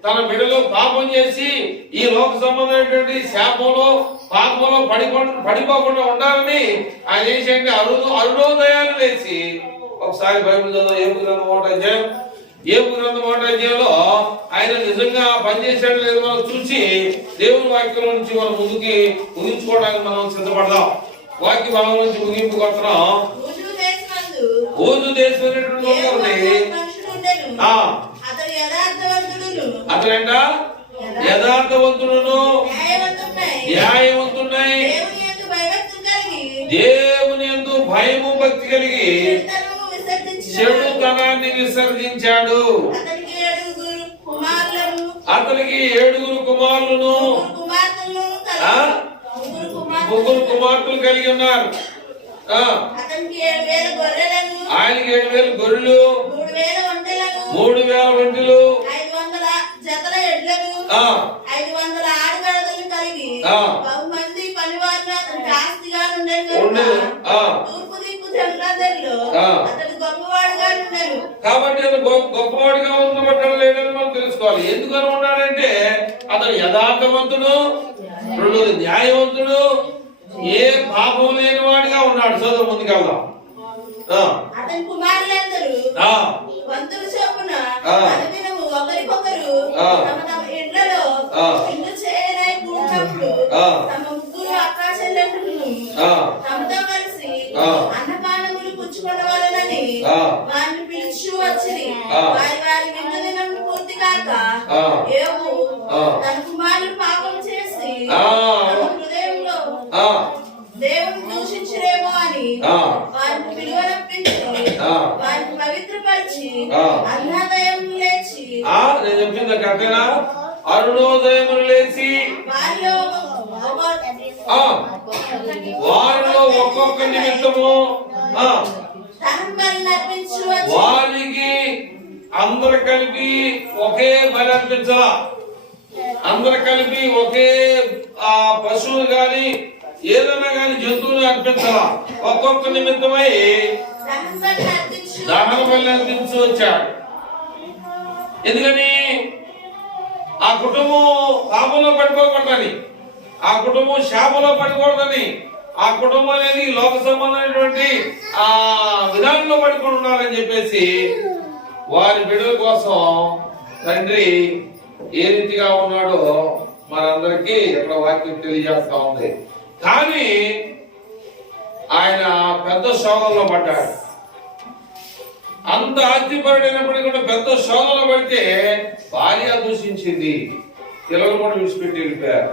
తన బిడ్డలో పాపం చేసి ఈ లోక సంబంధమైనటువంటి శాపంలో పాపంలో పడిపోకుండా ఉండాలని ఆయన చేసే అరుణోదయాన్ని లేచి ఒకసారి బైబిల్ చదువు ఏబు గ్రంథం 1వ అధ్యాయం. ఏబు గ్రంథం 1వ అధ్యాయంలో ఆయన నిజంగా పనిచేసాడు లేదు మనం చూసి దేవుని వాక్యం నుంచి మనం ముందుకి ముగించుకోవడానికి మనం సిద్ధపడదాం. వాక్య భావం నుంచి ముగింపు కొడుతున్నాం. ఊజు దేశం అతడంట యథార్థవంతుడును న్యాయవంతుడై దేవుని యందు భయము భక్తి కలిగి చెడుతనాన్ని విసర్జించాడు. అతనికి 7 కుమారులను ముగ్గురు కుమార్తెలు కలిగి ఉన్నారు. ఆయనకి 7,000 గొర్రెలు, 3,000 ఒంటెలు, 500 ఎడ్లను, 500 ఆడగాడిదలను కలిగి బహుమంది పనివారు అతనికి ఆస్తిగా ఉండేది. తూర్పు దిక్కు జనులందరిలో అతడు గొప్పవాడుగా ఉండేను. కాబట్టి అతను గొప్పవాడిగా ఉండబట్టడం లేదని మనం తెలుసుకోవాలి. ఎందుకని ఉన్నాడంటే అతను యథార్థవంతుడు, రెండోది న్యాయవంతుడు, ఏ పాపం లేని వాడిగా ఉన్నాడు. చదువు ముందుకెళ్దాం. అతని కుమారులందరూ వంతుల చొప్పున అనుదినము ఒకరికొకరు తమ తమ ఇళ్లలో ఇల్లు చేయనై కూడినప్పుడు తమ ముగ్గురు అక్కా చెల్లెళ్ళను తమతో కలిసి అన్నపానములు పుచ్చుకొనవలెనని వారిని పిలిచి వచ్చిరి. వారి వారి విందు దినం పూర్తి కాక యోబు తన కుమారులు పాపం చేసి తమ హృదయంలో దేవుని దూషించరేమో అని వారిని పిలువనప్పించి వారిని పవిత్రపరిచి అరుణోదయం లేచి నేను చెప్పింది కరెక్టేనా? అరుణోదయం లేచి వారిలో ఒక్కొక్క నిమిత్తము వారికి అందరు కలిపి ఒకే బలి అర్పించాలా, అందరు కలిపి ఒకే పశువులు గాని ఏదైనా గాని జంతువుని అర్పించాలా. ఒక్కొక్క నిమిత్తమై దహన బలి అర్పించి వచ్చాడు. ఎందుకని? ఆ కుటుంబం పాపంలో పడిపోకూడదని, ఆ కుటుంబం శాపంలో పడకూడదని, ఆ కుటుంబం అనేది లోక సంబంధమైనటువంటి ఆ విధానంలో పడుకొని ఉండాలని చెప్పేసి వారి బిడ్డల కోసం తండ్రి ఏ రీతిగా ఉన్నాడో మనందరికీ ఇక్కడ వాక్యం తెలియజేస్తా ఉంది. కానీ ఆయన పెద్ద శోధనలో పడ్డాడు. అంత ఆస్తిపరుడైనప్పటికీ కూడా పెద్ద శోధనలో పడితే భార్య దూషించింది, పిల్లలు కూడా విడిచిపెట్టి వెళ్ళిపోయారు.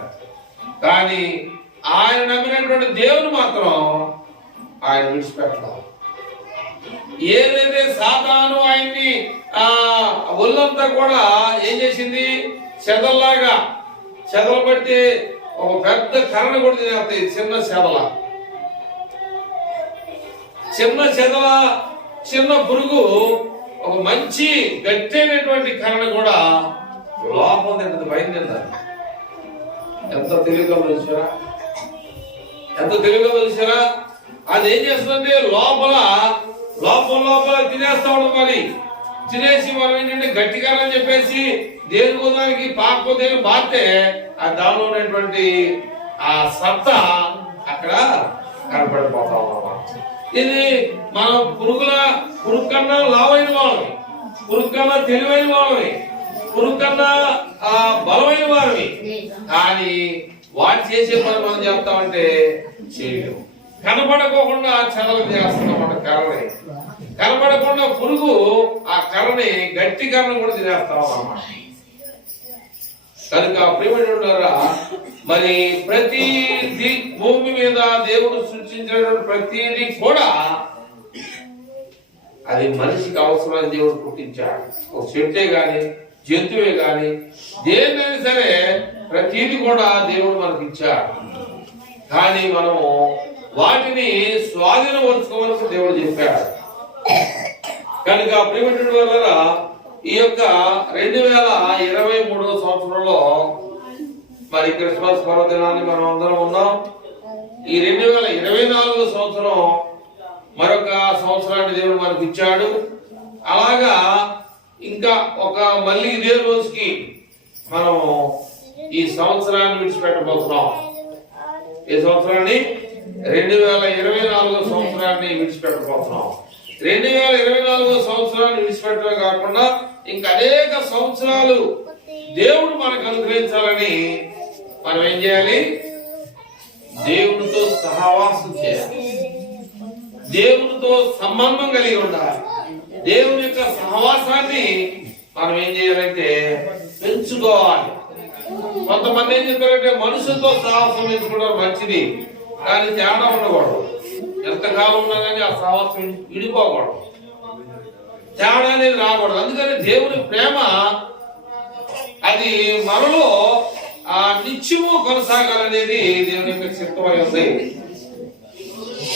కానీ ఆయన నమ్మినటువంటి దేవుని మాత్రం ఆయన విడిచిపెట్టలేదు. ఏదైతే సాతాను ఆయన్ని ఒళ్ళంతా కూడా ఏం చేసింది, చెదల్లాగా చెదలు పడితే ఒక పెద్ద కర్రను కూడా తినేస్తాయి. చిన్న చిన్న పురుగు ఒక మంచి గట్టైనటువంటి కర్రను కూడా లోపం తింటుంది, పైన తింటారు. ఎంత తెలివిగా తెలిసారా, ఎంత తెలివిగా తెలిసారా? అది ఏం చేస్తుందంటే లోపల తినేస్తా ఉండదు. మరి తినేసి మనం ఏంటంటే గట్టిగా అని చెప్పేసి దేని దానికి పాప దేని మారితే ఆ దానిలో ఉన్నటువంటి ఆ సత్తా అక్కడ కనపడిపోతా ఉన్నాం. ఇది మనం పురుగు కన్నా లావైన వాళ్ళని, పురుగు కన్నా తెలివైన వాళ్ళని, పురుగు కన్నా బలమైన వారిని. కానీ వాడు చేసే పని మనం చెప్తామంటే చేయలేము. కనపడకోకుండా చెదలు చేస్తున్నాం. కర్రని కనపడకుండా పురుగు ఆ కర్రని గట్టి కర్రను కూడా తినేస్తాం అన్నమాట. కనుక ప్రియమైనవారా, మరి ప్రతిది భూమి మీద దేవుడు సృష్టించినటువంటి ప్రతిదీ కూడా అది మనిషికి అవసరమైన దేవుడు పుట్టించాడు. ఒక చెట్టే గాని జంతువే గాని దేన్నైనా సరే ప్రతిదీ కూడా దేవుడు మనకి ఇచ్చాడు. కానీ మనము వాటిని స్వాధీనపరుచుకోవాలని దేవుడు చెప్పాడు. కనుక ప్రియమైనవారా, ఈ యొక్క 2023 సంవత్సరంలో మరి క్రిస్మస్ పర్వదినాన్ని మనం అందరం ఉన్నాం. ఈ 2024 సంవత్సరం మరొక సంవత్సరాన్ని దేవుడు మనకి ఇచ్చాడు. అలాగా ఇంకా మళ్ళీ ఇదే రోజుకి మనం ఈ సంవత్సరాన్ని విడిచిపెట్టబోతున్నాం. ఈ సంవత్సరాన్ని 2024 సంవత్సరాన్ని విడిచిపెట్టబోతున్నాం. 2024 సంవత్సరాన్ని విడిచిపెట్టడం కాకుండా ఇంకా అనేక సంవత్సరాలు దేవుడు మనకు అనుగ్రహించాలని మనం ఏం చేయాలి? దేవునితో సహవాసం చేయాలి, దేవునితో సంబంధం కలిగి ఉండాలి. దేవుని యొక్క సహవాసాన్ని మనం ఏం చేయాలంటే పెంచుకోవాలి. కొంతమంది ఏం చెప్తారంటే మనుషులతో సహవాసం పెంచుకోవడం మంచిది, కానీ తేడా ఉండకూడదు. ఎంతకాలం ఉన్నా కానీ ఆ సహవాసం విడిపోకూడదు. తేడా అనేది రాకూడదు. అందుకని దేవుని ప్రేమ అది మనలో నిత్యము కొనసాగాలనేది దేవుని యొక్క చిత్తమై ఉంది.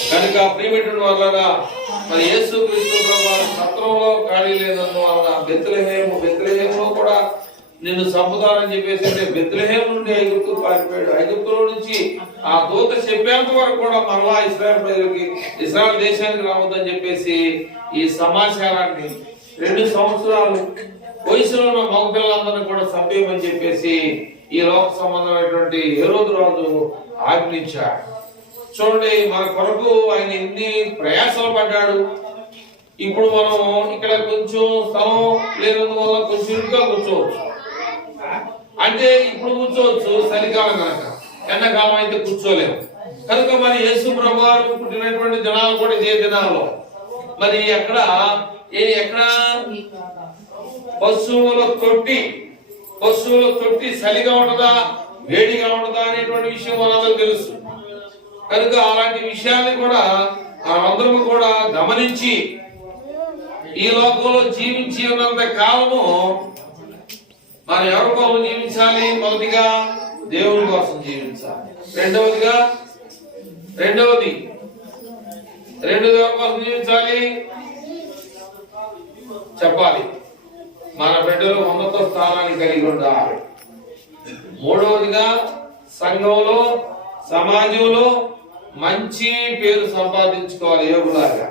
కనుక ప్రియమైనటువంటి వాళ్ళరా, మరి యేసు క్రీస్తు ప్రభువు సత్రంలో ఖాళీ లేదన్న వలన బెత్లెహేములో కూడా నిన్ను చంపుతారని చెప్పేసి బెత్లెహేం నుండి ఐగుప్తు పారిపోయాడు. ఐగుప్తులో నుంచి ఆ దూత చెప్పేంత వరకు కూడా మరలా ఇశ్రాయేల్ దేశానికి రావద్దని చెప్పేసి ఈ సమాచారాన్ని 2 సంవత్సరాలు వయసులో ఉన్న మగపిల్లలందరినీ కూడా చంపేయమని చెప్పేసి ఈ లోక సంబంధమైనటువంటి హేరోదు రాజు ఆజ్ఞించాడు. చూడండి, మన కొరకు ఆయన ఎన్ని ప్రయాసాలు పడ్డాడు. ఇప్పుడు మనం ఇక్కడ కొంచెం స్థలం లేనందువల్ల కొంచెం ఇరుగ్గా కూర్చోవచ్చు. అంటే ఇప్పుడు కూర్చోవచ్చు, చలికాలం కనుక. ఎండాకాలం అయితే కూర్చోలేము. కనుక మరి యేసు ప్రభువు పుట్టినటువంటి దినాలు కూడా ఇదే దినాల్లో మరి ఎక్కడ పశువుల తొట్టి చలిగా ఉంటదా వేడిగా ఉంటదా అనేటువంటి విషయం మనందరూ తెలుసు. కనుక అలాంటి విషయాన్ని కూడా అందరూ కూడా గమనించి ఈ లోకంలో జీవించి ఉన్నంత కాలము మనం ఎవరి కోసం జీవించాలి? మొదటిగా దేవుని కోసం జీవించాలి. రెండవది ఎవరి కోసం జీవించాలి చెప్పాలి. మన బిడ్డలు ఉన్నత స్థానాన్ని కలిగి ఉండాలి. మూడవదిగా సంఘంలో సమాజంలో మంచి పేరు సంపాదించుకోవాలి. యోగులాగా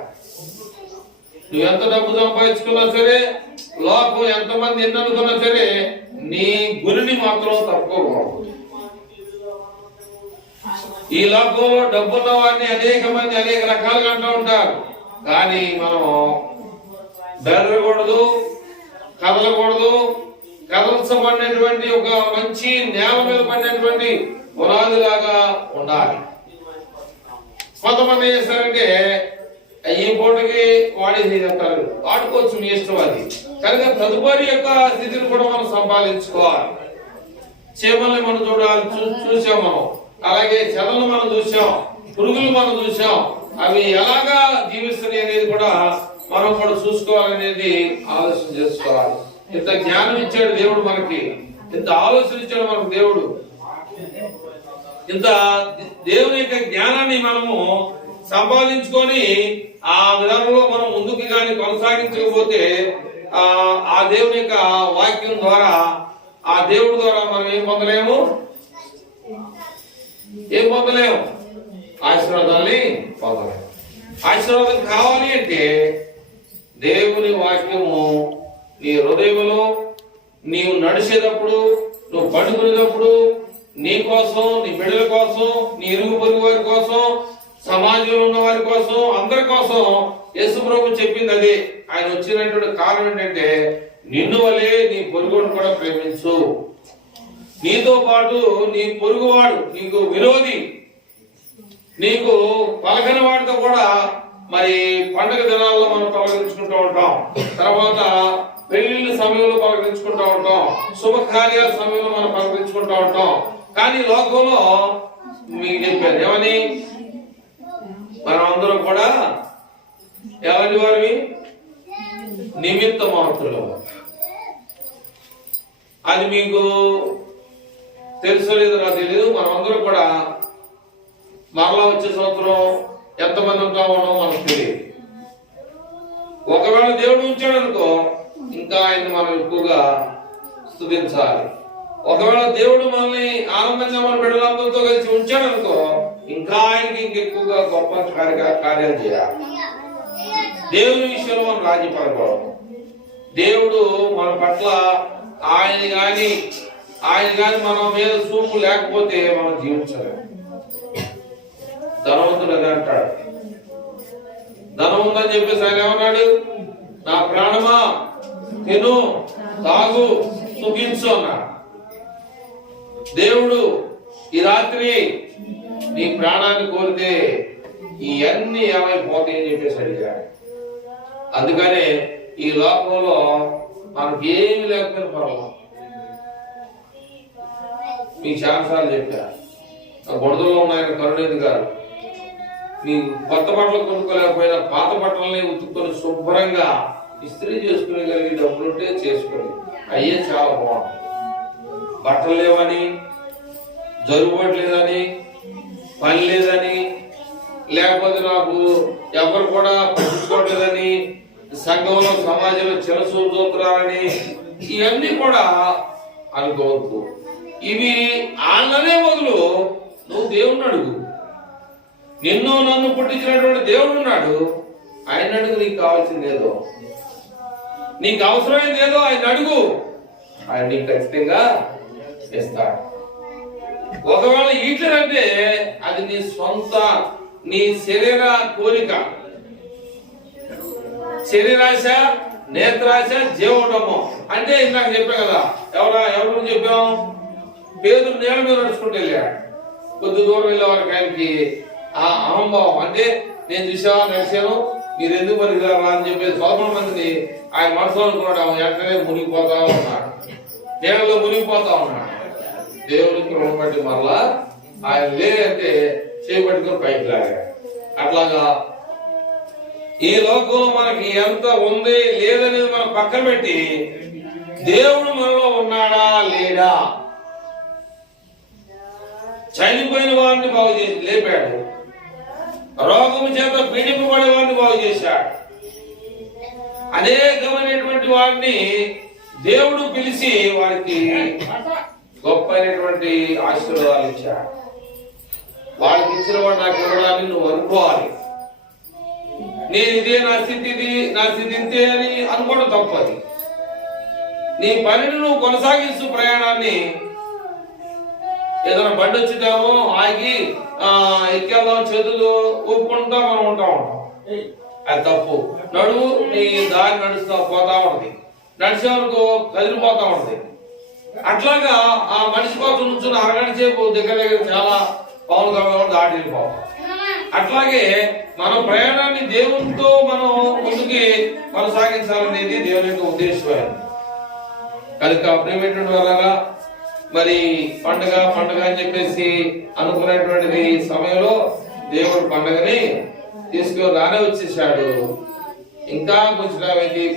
నువ్వు ఎంత డబ్బు సంపాదించుకున్నా సరే, లోకం ఎంతమంది ఎన్ననుకున్నా సరే, నీ గురిని మాత్రం తప్పుకోకూడదు. ఈ లోకంలో డబ్బున్న వాడిని అనేక మంది అనేక రకాలుగా అంటూ ఉంటారు. కానీ మనం బెదరకూడదు, కదల్చబడినటువంటి ఒక మంచి నేల మీద పడినటువంటి పునాదిలాగా ఉండాలి. కొంతమంది ఏం చేస్తారంటే ఈ పూటకి వాడేసి చెప్తారు, వాడుకోవచ్చు, మీ ఇష్టం అది. కనుక తదుపరి యొక్క స్థితిని కూడా మనం సంపాదించుకోవాలి. చేపల్ని మనం చూసాం మనం, అలాగే చెదలను మనం చూసాం, పురుగులు మనం చూసాం. అవి ఎలాగా జీవిస్తున్నాయి అనేది కూడా మనం కూడా చూసుకోవాలనేది ఆలోచన చేసుకోవాలి. ఇంత జ్ఞానం ఇచ్చాడు దేవుడు మనకి, ఇంత ఆలోచన ఇచ్చాడు మనకు దేవుడు. ఇంత దేవుని యొక్క జ్ఞానాన్ని మనము సంపాదించుకొని ఆ విధానంలో మనం ముందుకు కానీ కొనసాగించకపోతే ఆ దేవుని యొక్క వాక్యం ద్వారా, ఆ దేవుడి ద్వారా మనం ఏం పొందలేము? ఆశీర్వాదాన్ని పొందలేము. ఆశీర్వాదం కావాలి అంటే దేవుని వాక్యము నీ హృదయంలో, నీవు నడిచేటప్పుడు, నువ్వు పడుకునేటప్పుడు, నీ కోసం, నీ బిడ్డల కోసం, నీ ఇరుగు పొరుగు వారి కోసం, సమాజంలో ఉన్న వారి కోసం, అందరి కోసం యేసు ప్రభు చెప్పింది అదే. ఆయన వచ్చినటువంటి కారణం ఏంటంటే నిన్ను వలే నీ పొరుగును కూడా ప్రేమించు. నీతో పాటు నీ పొరుగువాడు, నీకు విరోధి, నీకు పలకని వాడితో కూడా మరి పండుగ దినాల్లో మనం పలకరించుకుంటూ ఉంటాం. తర్వాత పెళ్లిళ్ళ సమయంలో పలకరించుకుంటూ ఉంటాం, శుభకార్యాల సమయంలో మనం పలకరించుకుంటూ ఉంటాం. కానీ లోకంలో మీకు చెప్పారు ఏమని? మనం అందరం కూడా ఎలాంటి వారివి? నిమిత్త మాత్రులు. అది మీకు తెలుసో లేదో నాకు తెలియదు. మనం అందరం కూడా మరలా వచ్చే సంవత్సరం ఎంతమంది ఉంటామో మనకు తెలియదు. ఒకవేళ దేవుడు ఉంచాడు అనుకో, ఇంకా ఆయన మనం ఎక్కువగా స్తుతించాలి. ఒకవేళ దేవుడు మనల్ని ఆనందంగా మన బిడ్డలందరితో కలిసి ఉంచాడు అనుకో, ఇంకా ఆయనకి ఇంకెక్కువగా గొప్ప కార్యాలు చేయాలి. దేవుని విషయంలో మనం రాజీ పడకూడదు. దేవుడు మన పట్ల ఆయన గాని మన మీద చూపు లేకపోతే మనం జీవించలేము. ధనవంతుడు అదే అంటాడు. ధనం ఉందని చెప్పేసి ఆయన ఏమన్నాడు? నా ప్రాణమా తిను, తాగు, సుఖించు అన్నాడు. దేవుడు ఈ రాత్రి నీ ప్రాణాన్ని కోరితే ఇవన్నీ ఏమైపోతాయని చెప్పేసి అడిగాడు. అందుకనే ఈ లోకంలో మనకి ఏమి లేకపోయినా పర్వాలేదు. మీకు చాలాసార్లు చెప్పా, బుడదలో ఉన్న ఆయన కరుణేంద్ర గారు, నీ కొత్త బట్టలు కొనుక్కోలేకపోయినా పాత బట్టలని ఉతుక్కొని శుభ్రంగా ఇస్త్రీ చేసుకునేగలిగే డబ్బులు ఉంటే చేసుకుని అయ్యే చాలా బాగుంటుంది. బట్టలు లేవని, జరుగుబాటు లేదని, పని లేదని, లేకపోతే నాకు ఎవరు కూడా పట్టించుకోవట్లేదని, సంఘంలో సమాజంలో చిరసూరు చూస్తున్నారని ఇవన్నీ కూడా అనుకోవద్దు. ఇవి ఆళ్ళనే మొదలు నువ్వు దేవుణ్ణి అడుగు. నిన్ను నన్ను పుట్టించినటువంటి దేవుడు ఉన్నాడు, ఆయన అడుగు. నీకు కావాల్సింది ఏదో, నీకు అవసరమైంది ఏదో ఆయన అడుగు, ఆయన నీకు ఖచ్చితంగా ఇస్తాడు. ఒకవేళ ఈట్లంటే అది నీ సొంత, నీ శరీర కోరిక, శరీరాశ, నేత్రాశ, జీవడము. అంటే ఇందాక చెప్పాం కదా, ఎవరు చెప్పాం? పేదలు నేల మీద నడుచుకుంటూ వెళ్ళాడు. కొద్ది దూరం వెళ్ళే వారికి ఆయనకి ఆ అహంభావం, అంటే నేను చూసావా నడిచాను, మీరు ఎందుకు పనికిరారా అని చెప్పేసి 11 మందిని ఆయన మనసులో అనుకున్నాడు. వెంటనే మునిగిపోతా ఉన్నాడు, నేలలో మునిగిపోతా ఉన్నాడు. దేవునికి రుణం బట్టి మరలా ఆయన లేదంటే చేపట్టుకుని పైకి లాగాడు. అట్లాగా ఈ లోకంలో మనకి ఎంత ఉంది లేదనేది మనం పక్కన పెట్టి దేవుడు మనలో ఉన్నాడా లేడా? చనిపోయిన వారిని బాగు చేసి లేపాడు, రోగము చేత పీడింపబడే వారిని బాగు చేశాడు, అనేకమైనటువంటి వారిని దేవుడు పిలిచి వారికి గొప్ప అయినటువంటి ఆశీర్వాదాలు ఇచ్చాడు. వాళ్ళకి ఇచ్చిన వాడు నాకు ఇవ్వడాన్ని నువ్వు అనుకోవాలి. నేను ఇదే నా స్థితి, ఇది నా స్థితి ఇంతే అని అనుకోవడం తప్పది. నీ పనిని నువ్వు కొనసాగిస్తూ ప్రయాణాన్ని, ఏదైనా బండి వచ్చిద్దామో ఆగి ఎక్కేద్దాం చేతులు ఊపుకుంటా మనం ఉంటాం, అది తప్పు. నడువు, నీ దారి నడుస్తా పోతా ఉంటది, నడిచే వరకు కదిలిపోతా ఉంటది. అట్లాగా ఆ మనిషి కోసం నుంచున్న అరగంట సేపు దగ్గర చాలా పవన్ కళ్యాణ్ దాటి వెళ్ళిపోతాం. అట్లాగే మన ప్రయాణాన్ని దేవునితో మనం ముందుకి కొనసాగించాలనేది దేవుని యొక్క ఉద్దేశం. కనుక ప్రియమైనటువంటి వాళ్ళగా, మరి పండుగ అని చెప్పేసి అనుకునేటువంటిది సమయంలో దేవుడు పండుగని తీసుకుని రానే వచ్చేసాడు. ఇంకా కొంచెం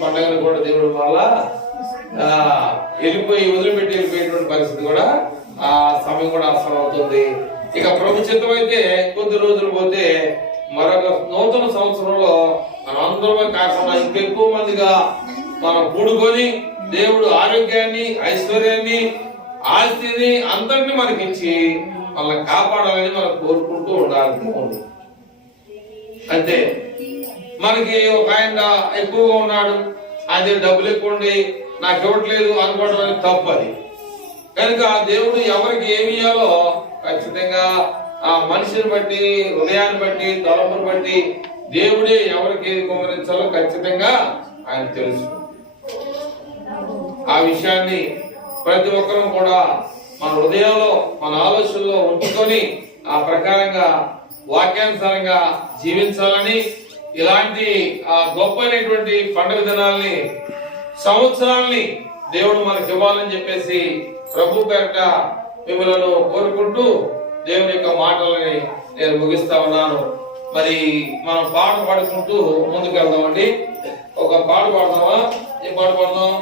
పండుగను కూడా దేవుడు వల్ల వదిలిపెట్టి వెళ్ళిపోయేటువంటి పరిస్థితి కూడా ఆ సమయం కూడా అవసరం అవుతుంది. ఇక ప్రభు చిత్తం అయితే కొద్ది రోజులు పోతే మరొక నూతన సంవత్సరంలో మనం అందరమే కాకుండా ఇంకెక్కువ మందిగా మనం కూడుకొని దేవుడు ఆరోగ్యాన్ని, ఐశ్వర్యాన్ని, ఆస్తిని అందరినీ మనకిచ్చి వాళ్ళని కాపాడాలని మనం కోరుకుంటూ ఉండాలి. అంతే. మనకి ఒక ఆయన ఎక్కువగా ఉన్నాడు, అది డబ్బులు ఎక్కువ ఉండి నాకు ఇవ్వట్లేదు అనుకోవడం అనేది తప్పది. కనుక దేవుడు ఎవరికి ఏమి ఇయ్యాలో ఖచ్చితంగా ఆ మనిషిని బట్టి, హృదయాన్ని బట్టి, తలపుని బట్టి దేవుడే ఎవరికి కుమరించాలో ఖచ్చితంగా ఆయన తెలుసు. ఆ విషయాన్ని ప్రతి ఒక్కరూ కూడా మన హృదయంలో, మన ఆలోచనలో ఉంచుకొని ఆ ప్రకారంగా వాక్యానుసారంగా జీవించాలని, ఇలాంటి గొప్పైనటువంటి పండుగ దినాల్ని, సంవత్సరాల్ని దేవుడు మనకి ఇవ్వాలని చెప్పేసి ప్రభు పేరిట మిమ్మల్ని కోరుకుంటూ దేవుని యొక్క మాటలని నేను ముగిస్తా ఉన్నాను. మరి మనం పాట పాడుకుంటూ ముందుకు వెళ్దామండి. ఒక పాట పాడదామా? ఏం పాట పాడదాం?